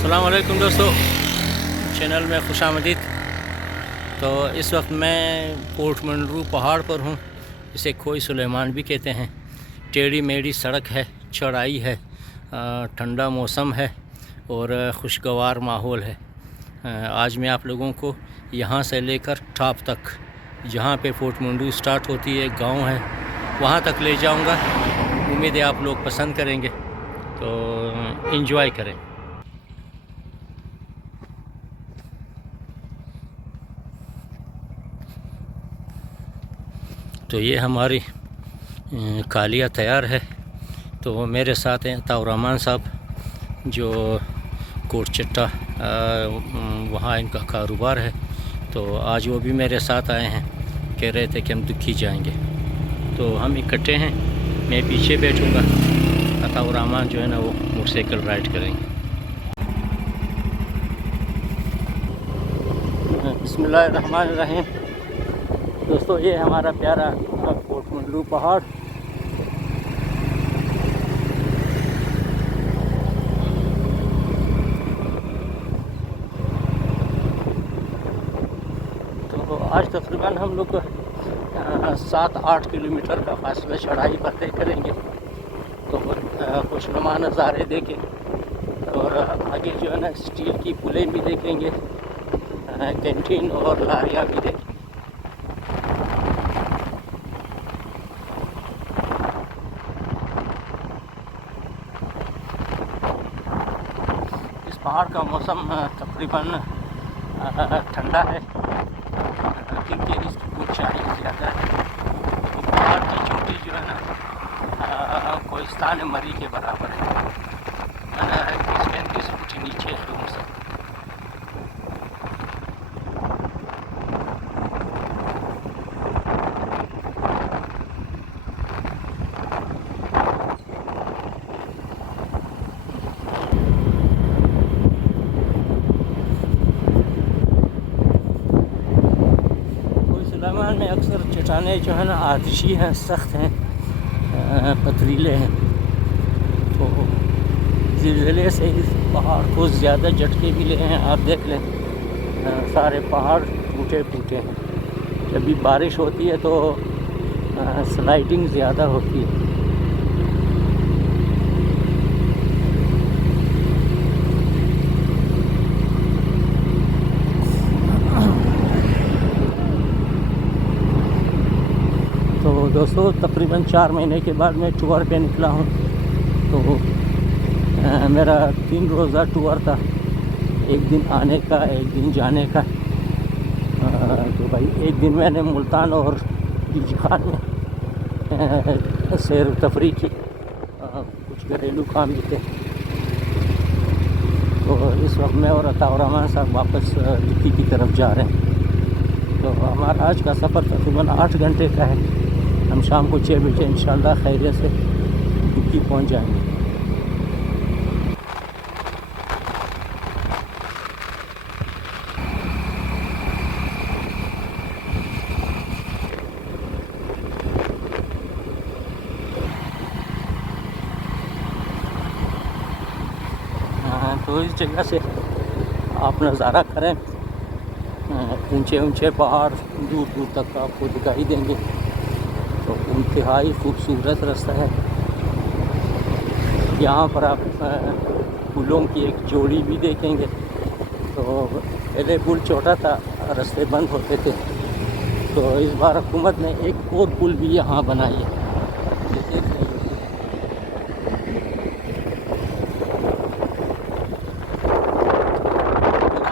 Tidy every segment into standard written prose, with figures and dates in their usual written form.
अस्सलाम वालेकुम दोस्तों, चैनल में खुशामदीद। तो इस वक्त मैं पोर्ट मंडरू पहाड़ पर हूँ। इसे खोई सुलेमान भी कहते हैं। टेढ़ी मेढ़ी सड़क है, चढ़ाई है, ठंडा मौसम है और खुशगवार माहौल है। आज मैं आप लोगों को यहाँ से लेकर टॉप तक, जहाँ पे पोर्ट मंडरू स्टार्ट होती है, गांव है, वहाँ तक ले जाऊँगा। उम्मीद है आप लोग पसंद करेंगे, तो एंजॉय करें। तो ये हमारी कालिया तैयार है। तो मेरे साथ हैं ताउर साहब, जो कोटचट्टा वहाँ इनका कारोबार है। तो आज वो भी मेरे साथ आए हैं, कह रहे थे कि हम दुखी जाएंगे। तो हम इकट्ठे हैं, मैं पीछे बैठूँगा, ताउर जो है ना वो मोटरसाइकिल राइड करेंगे। बिस्मिल्लाहिर्रहमानिर्रहीम। दोस्तों, ये हमारा प्यारा पोर्ट मंडरू पहाड़। तो आज तकरीबन हम लोग 7-8 किलोमीटर का फासला चढ़ाई पर तय करेंगे। तो खुशनुमा नज़ारे देखें और आगे जो है ना स्टील की पुलें भी देखेंगे, कैंटीन और लारियाँ भी देखेंगे। पहाड़ का मौसम तकरीबन ठंडा है, क्योंकि इसकी ऊंचाई ज़्यादा है। तो पहाड़ की चोटी जो है ना कोहिस्तान मरी के बराबर है, 30-35 फुट नीचे है उनसे। सुलेमान में अक्सर चट्टानें जो है ना आतिशी हैं, सख्त हैं, पथरीले हैं। तो ज़िलज़ले से इस पहाड़ को ज़्यादा झटके भी ले हैं। आप देख लें, सारे पहाड़ टूटे फूटे हैं। जब भी बारिश होती है तो स्लाइडिंग ज़्यादा होती है। तो दोस्तों, तकरीबन 4 महीने के बाद मैं टूर पे निकला हूँ। तो मेरा 3 रोज़ा टूर था, एक दिन आने का, एक दिन जाने का। तो भाई एक दिन मैंने मुल्तान और डीजी खान में सैर तफरी की, कुछ घरेलू काम भी थे। तो इस वक्त मैं और ताउर साहब वापस डिक्की की तरफ जा रहे हैं। तो हमारा आज का सफ़र तकरीबन 8 घंटे का है। हम शाम को 6 बजे इंशाल्लाह खैरियत से डिक्की पहुंच जाएंगे। तो इस जगह से आप नज़ारा करें, ऊंचे ऊंचे पहाड़ दूर दूर तक आपको दिखाई देंगे। तो इंतहाई खूबसूरत रास्ता है। यहाँ पर आप पुलों की एक जोड़ी भी देखेंगे। तो पहले पुल छोटा था, रास्ते बंद होते थे। तो इस बार हुकूमत ने एक और पुल भी यहाँ बनाई है।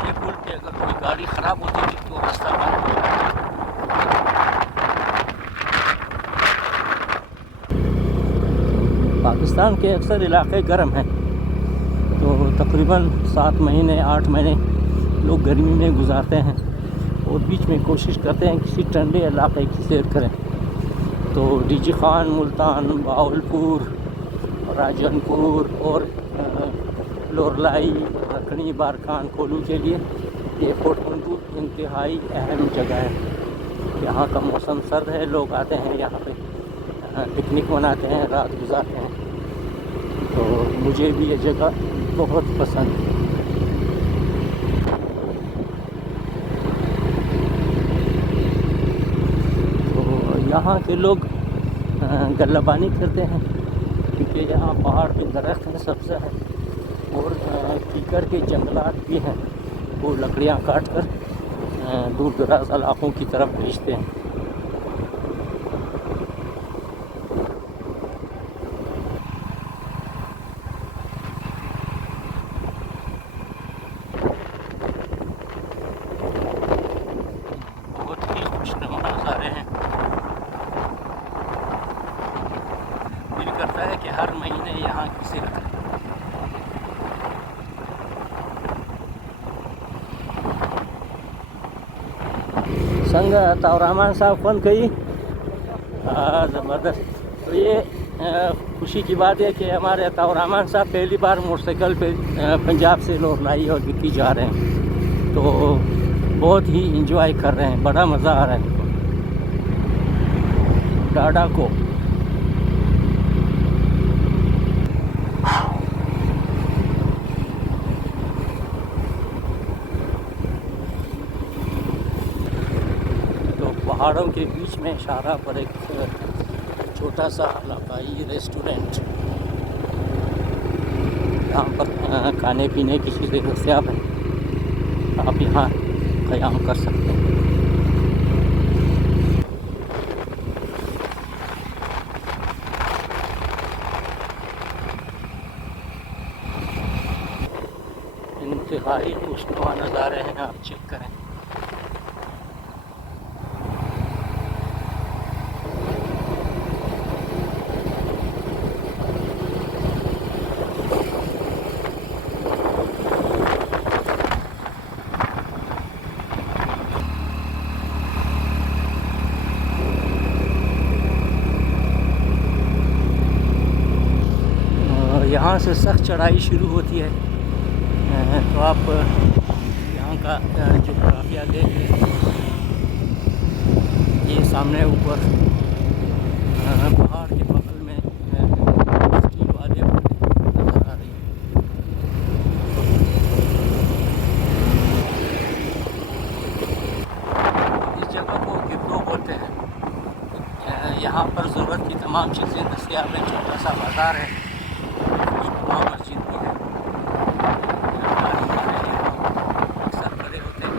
ये पुल पे अगर कोई गाड़ी ख़राब होती थी तो रास्ता बंद हो जाता। पाकिस्तान के अक्सर इलाके गर्म हैं। तो तकरीबन 7 महीने 8 महीने लोग गर्मी में गुजारते हैं और बीच में कोशिश करते हैं किसी ठंडे इलाके की सैर करें। तो डीजी खान, मुल्तान, बावलपुर, राजनपुर और लोरलाई, रखनी, बारखान, कोलू के लिए ये पोर्ट मंडरू इंतहाई अहम जगह है। यहाँ का मौसम सर्द है, लोग आते हैं यहाँ पे पिकनिक मनाते हैं, रात गुजारते हैं। तो मुझे भी ये जगह बहुत पसंद है। यहाँ के लोग गल्लाबानी करते हैं क्योंकि यहाँ पहाड़ पे दरख्त है सबसे है और कीकर के जंगलात भी हैं। वो लकड़ियाँ काट कर दूर दराज इलाकों की तरफ भेजते हैं। बहुत ही खुशनुमा नज़ारे हैं। दिल करता है कि हर महीने यहाँ किसी रखें। संग तावरामान साहब फोन कही ज़बरदस्त। तो ये खुशी की बात है कि हमारे तावरामान साहब पहली बार मोटरसाइकिल पे पंजाब से लोहरलाई और गिट्टी जा रहे हैं, तो बहुत ही इंजॉय कर रहे हैं, बड़ा मज़ा आ रहा है डाडा को। पहाड़ों के बीच में शाहरा पर एक छोटा सा इलाकाई रेस्टोरेंट, यहाँ पर खाने पीने की चीज़ें दस्तयाब हैं, आप यहाँ क़याम कर सकते हैं। इंतहाई खुशनुमा नज़ारे हैं, आप चेक करें। यहाँ से सख्त चढ़ाई शुरू होती है, तो आप यहाँ का जोग्राफिया देख लें। ये सामने ऊपर पहाड़ के बगल में स्टील वाले नज़र आ रही है। इस जगह को गिब्बो बोलते हैं। यहाँ पर ज़रूरत की तमाम चीज़ें दस्तयाब हैं। छोटा सा बाज़ार है, मस्जिद भी है, अक्सर बड़े होते हैं।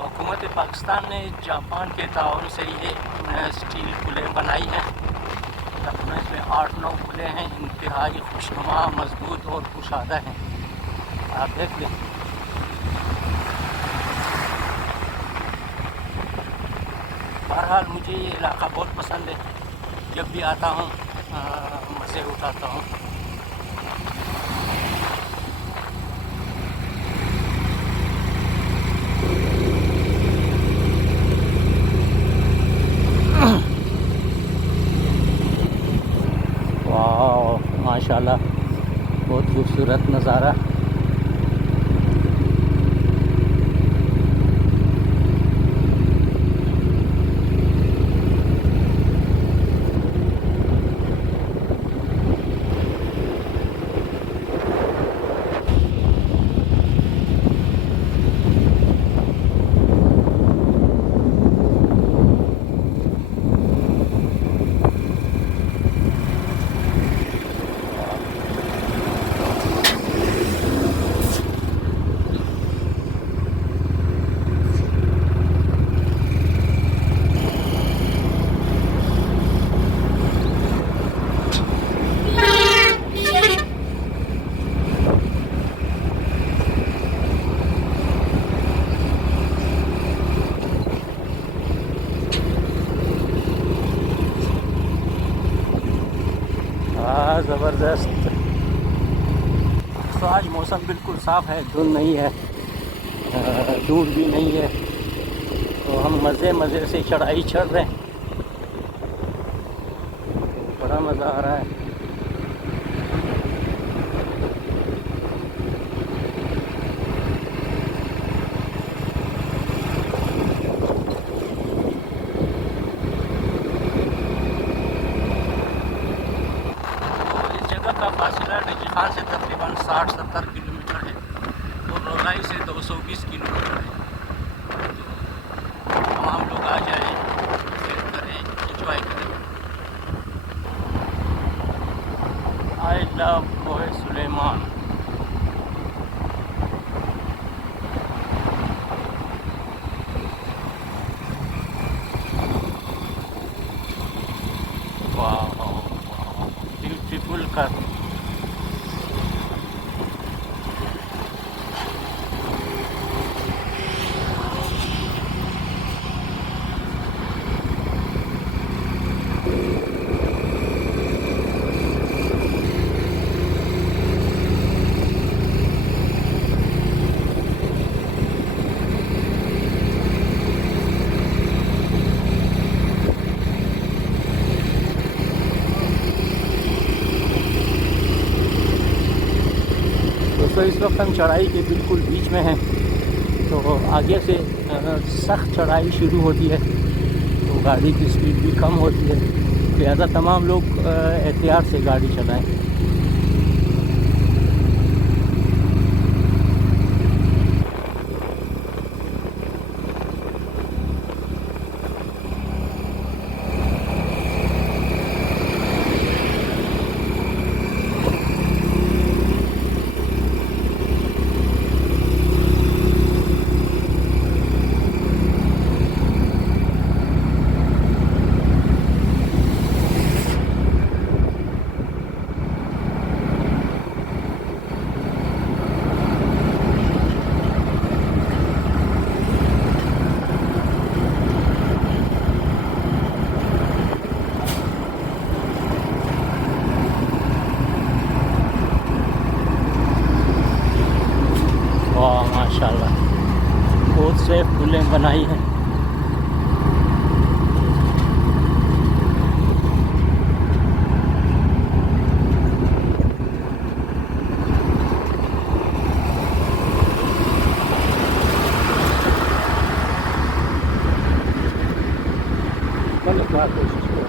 हुकूमत पाकिस्तान ने जापान के ताउन से ये स्टील पुलें बनाई हैं। तकरीबन इसमें 8-9 पुलें हैं, इंतहाई खुशनुमा, मजबूत और कुशादा हैं। आप देख लें। बहरहाल मुझे ये इलाका बहुत पसंद है, जब भी आता हूँ मज़े उठाता हूँ। वाह माशाल्लाह, बहुत खूबसूरत नज़ारा। ज़बरदस्त। तो आज मौसम बिल्कुल साफ़ है, धुंध नहीं है, धूप भी नहीं है, तो हम मज़े से चढ़ाई चढ़ रहे हैं। बड़ा मज़ा आ रहा है। 60-70 किलोमीटर है और रोलाई से 220 किलोमीटर है। तो तमाम लोग आ जाएं, सैर करें, एंजॉय करें। आई लव कोहे सुलेमान। वाह, ब्यूटीफुल कर। तो इस वक्त हम चढ़ाई के बिल्कुल बीच में हैं। तो आगे से सख्त चढ़ाई शुरू होती है तो गाड़ी की स्पीड भी कम होती है, लिहाजा तमाम लोग एहतियात से गाड़ी चलाएं। वाह माशाल्लाह, बहुत सेफ पुलें बनाई हैं। कोशिश करो।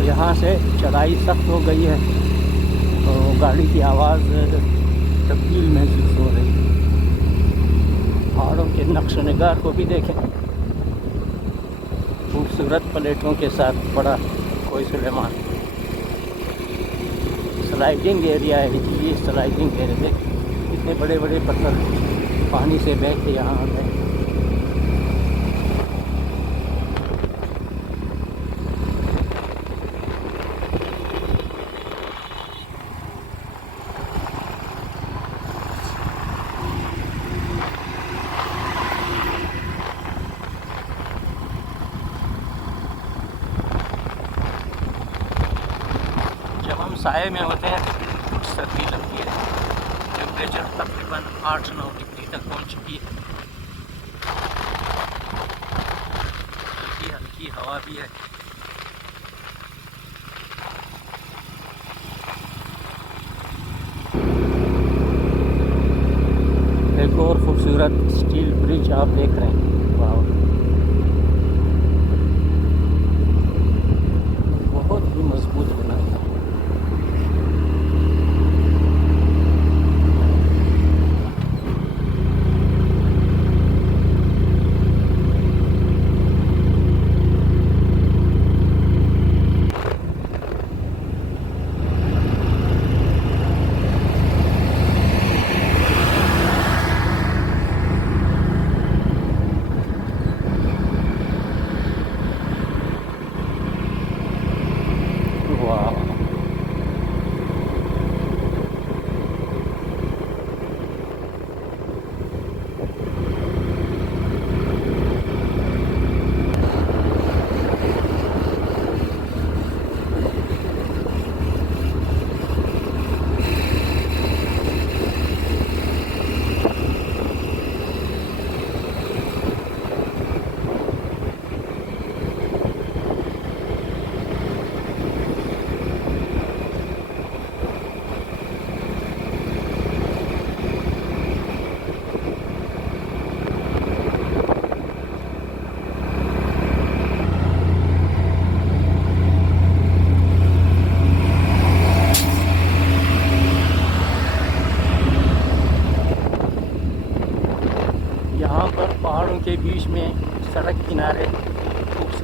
यहाँ से चढ़ाई सख्त हो गई है तो गाड़ी की आवाज़ तब्दील महसूस हो रही है। पहाड़ों के नक्श नगार को भी देखें, खूबसूरत प्लेटों के साथ बड़ा कोहे सुलेमान। स्लाइडिंग एरिया है जी, ये स्लाइडिंग एरिया देख, इतने बड़े बड़े पत्थर पानी से बह के यहाँ आ गए। जब हम साए में होते हैं तो कुछ सर्दी लगती है। टेम्परेचर तकरीबन 8-9 डिग्री तक पहुंच चुकी है। हल्की हल्की हवा भी है। एक और खूबसूरत स्टील ब्रिज आप देख रहे हैं। वाह, बहुत ही मजबूत बना है।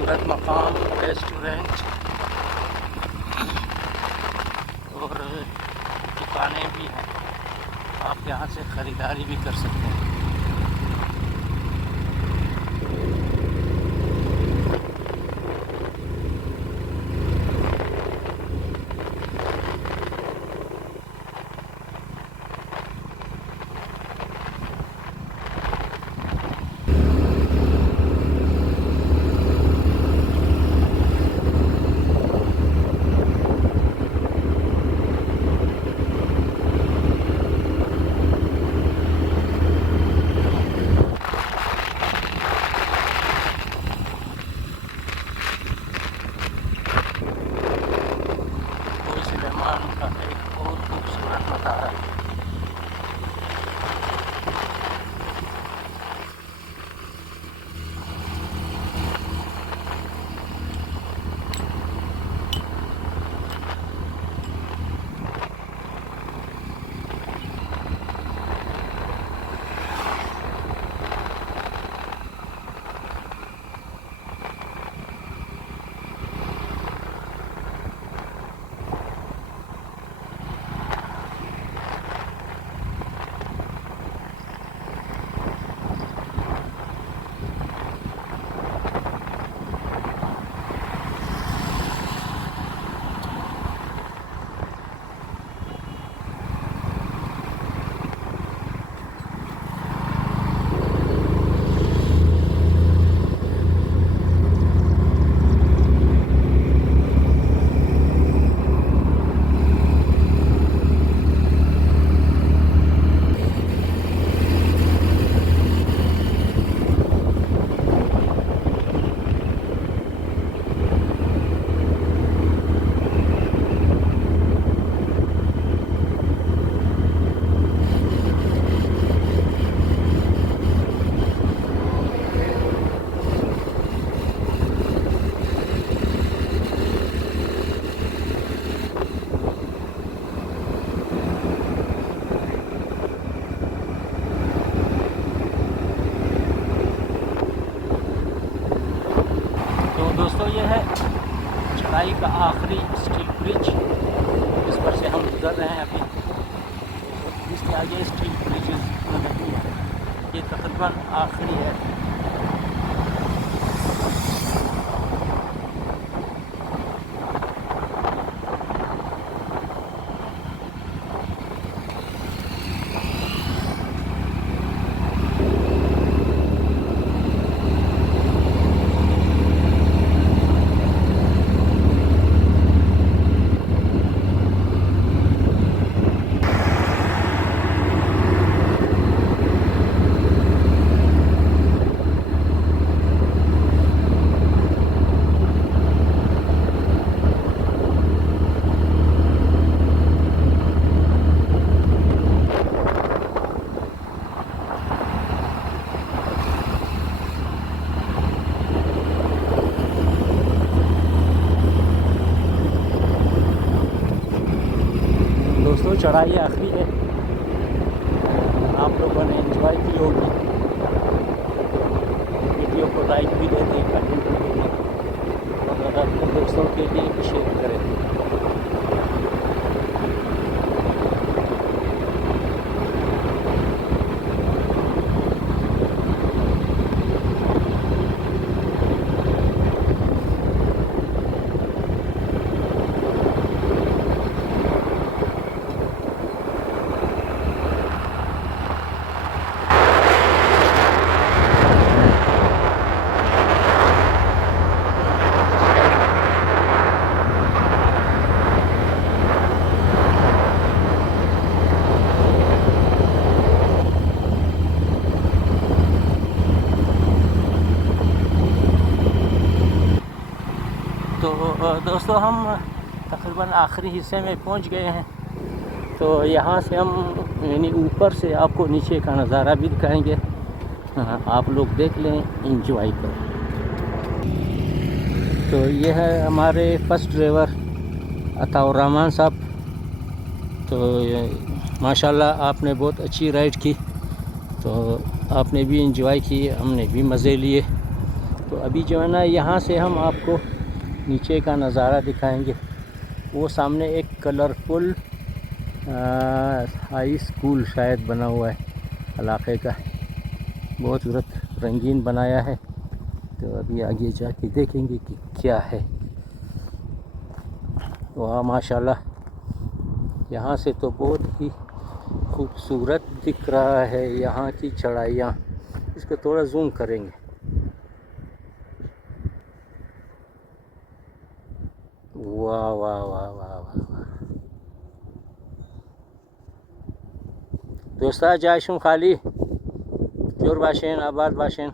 खूबसूरत मकाम, रेस्टोरेंट और दुकानें भी हैं। आप यहाँ से ख़रीदारी भी कर सकते हैं। का एक और खूबसूरत नज़ारा। दोस्तों ये है चढ़ाई का आखिरी स्टील ब्रिज, इस पर से हम गुजर रहे हैं अभी। इसके आगे स्टील ब्रिज नहीं है, ये तकरीबन आखिरी है। दोस्तों चढ़ाई आखिरी है, आप लोगों ने एंजॉय की होगी। वीडियो को लाइक भी दे दें, कमेंट भी दें और अपने दोस्तों के लिए भी शेयर करें। तो दोस्तों हम तकरीबन आखिरी हिस्से में पहुंच गए हैं। तो यहाँ से हम यानी ऊपर से आपको नीचे का नज़ारा भी दिखाएंगे। आप लोग देख लें, इंजॉय करें। तो ये है हमारे फर्स्ट ड्राइवर अताउर रहमान साहब। तो माशाल्लाह आपने बहुत अच्छी राइड की, तो आपने भी इंजॉय की, हमने भी मज़े लिए। तो अभी जो है ना यहाँ से हम आपको नीचे का नज़ारा दिखाएंगे। वो सामने एक कलरफुल हाई स्कूल शायद बना हुआ है इलाके का, बहुत सूरत रंगीन बनाया है। तो अभी आगे जाके देखेंगे कि क्या है। वाह माशाल्लाह, यहाँ से तो बहुत ही खूबसूरत दिख रहा है यहाँ की चढ़ाइयाँ। इसको थोड़ा जूम करेंगे। वाह वाह वाह वाह वाह। दोस्ता जायशुम खाली जोर बाशेन आबाद बाशेन।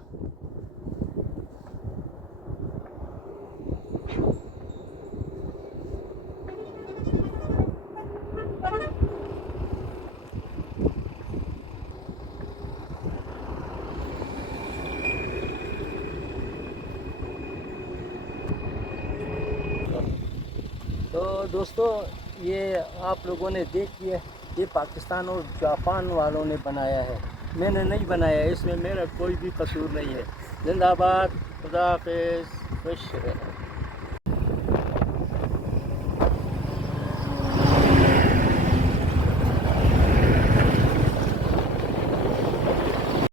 तो दोस्तों, ये आप लोगों ने देख लिया, ये पाकिस्तान और जापान वालों ने बनाया है, मैंने नहीं बनाया है, इसमें मेरा कोई भी कसूर नहीं है। जिंदाबाद, खुदा हाफिज़, खुश रहे।